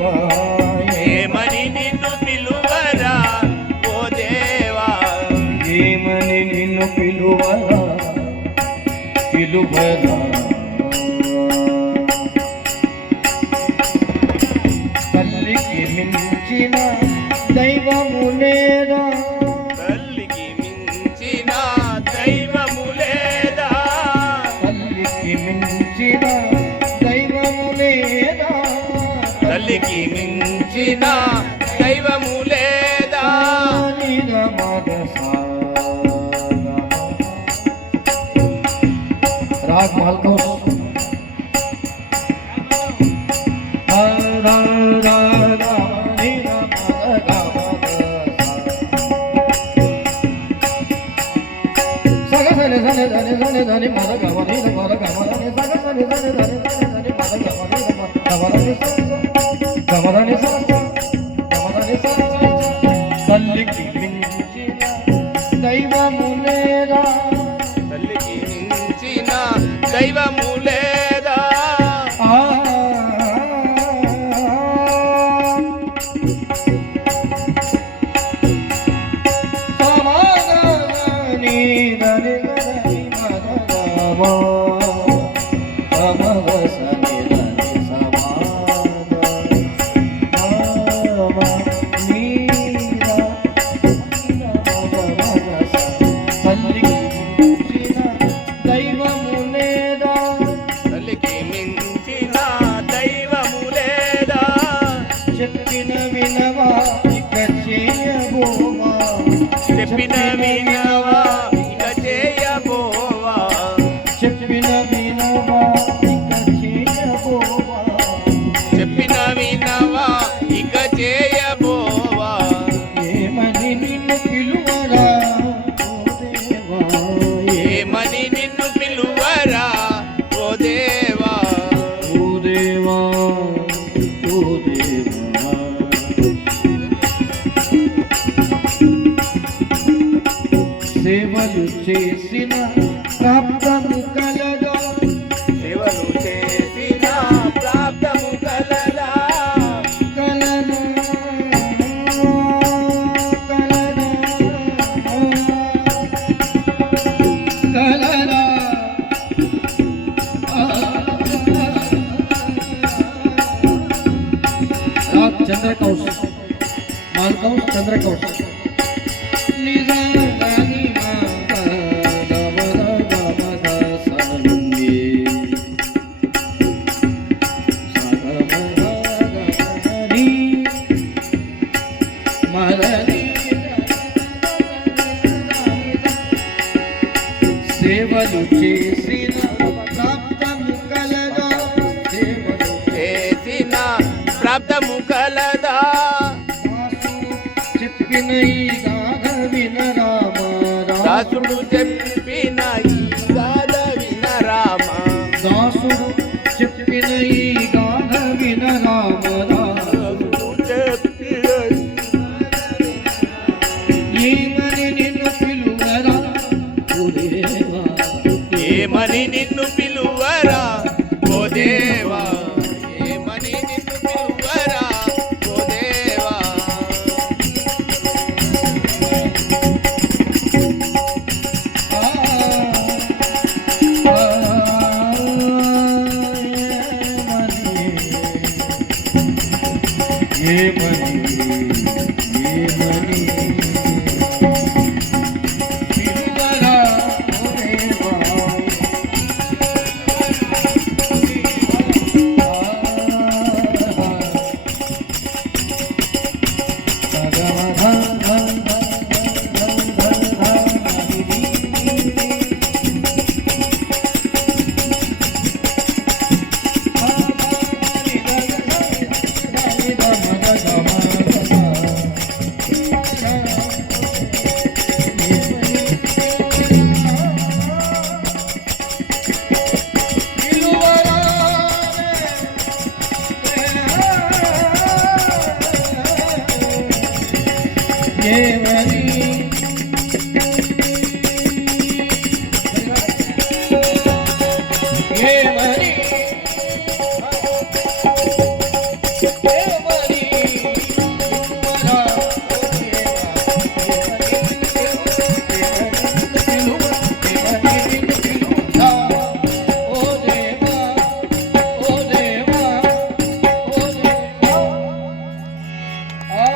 పిలువా ఏమని నిన్ను పిలువరా ఓ దేవా ఏమని నిన్ను పిలువరా పిలువరా తల్లికి మించిన దైవము లేదా తల్లికి మించిన దైవము లేదా తల్లికి మించిన దైవము లేదా తల్లికి మించిన దైవము లేదా राग मालको తల్లికి మించిన దైవము లేదా తల్లికి మించిన దైవము లేదా తల్లికి మించిన దైవము లేదా చెప్పిన వినవా ఇక చేయబోవా చెప్పిన వినవా ఇక చేయబోవా చెప్పిన వినవా ఇక చేయబోవా చెప్పిన వినవా ఇక చేయబోవా ఏమని నిన్ను పిలువరా ఓ దేవా ఏమని నిన్ను పిలువరా ఓ దేవా ఓ దేవా ఓ దేవా సేవలు చేసిన ప్రాప్తము కలదా సేవలు చేసిన ప్రాప్తము కలదా కలదా కలదా కలదా राग चंद्रकौश मालकौश चंद्रकौश సేవలు చేసిన ప్రాప్తము కలదా సేవలు చేసిన ప్రాప్తము కలదా చెప్పిన ఈ గాథ విన రామ దాసుడు చెప్పిన ఈ గాథ విన రామ దాసుడు చెప్పిన ఈ గాథ విన రామ ఏమని నిన్ను పిలువరా ఓ దేవా ఏమని నిన్ను పిలువరా ఓ దేవా ఏమని నిన్ను పిలువరా ఓ దేవా ఏమని ఏమని పిలువరా ఓ దేవా ఏమని